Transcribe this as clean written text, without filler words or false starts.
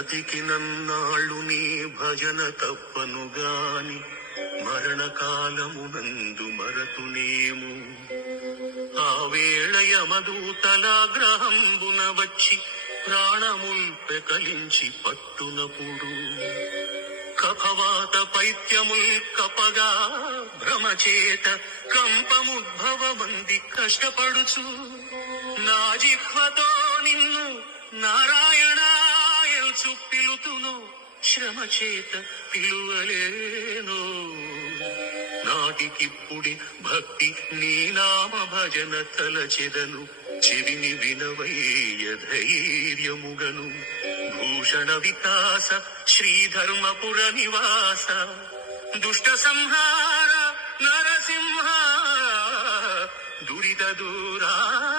బ్రతికినన్నాళ్ళు నీ భజన తప్పనుగాని మరణకాలమునందు మరతునేము. ఆ వేళ యమదూతలాగ్రహంబున వచ్చి ప్రాణముల్ పెకలించి పట్టునప్పుడు కఫవాత పైత్యముల్ కపగా భ్రమచేత కంపముద్భవమంది కష్టపడుచు నా జిహ్వతో నిన్ను నారాయణాయల్చు పిలుతును శ్రమచేత పిలువలేను. నాటికిప్పుడి భక్తి నీ నామ భజన తలచెదను చెవిని వినవయ్య ధైర్యముగను. భూషణ వికాస శ్రీధర్మపుర నివాస దుష్ట సంహార నరసింహ దురిత దూరా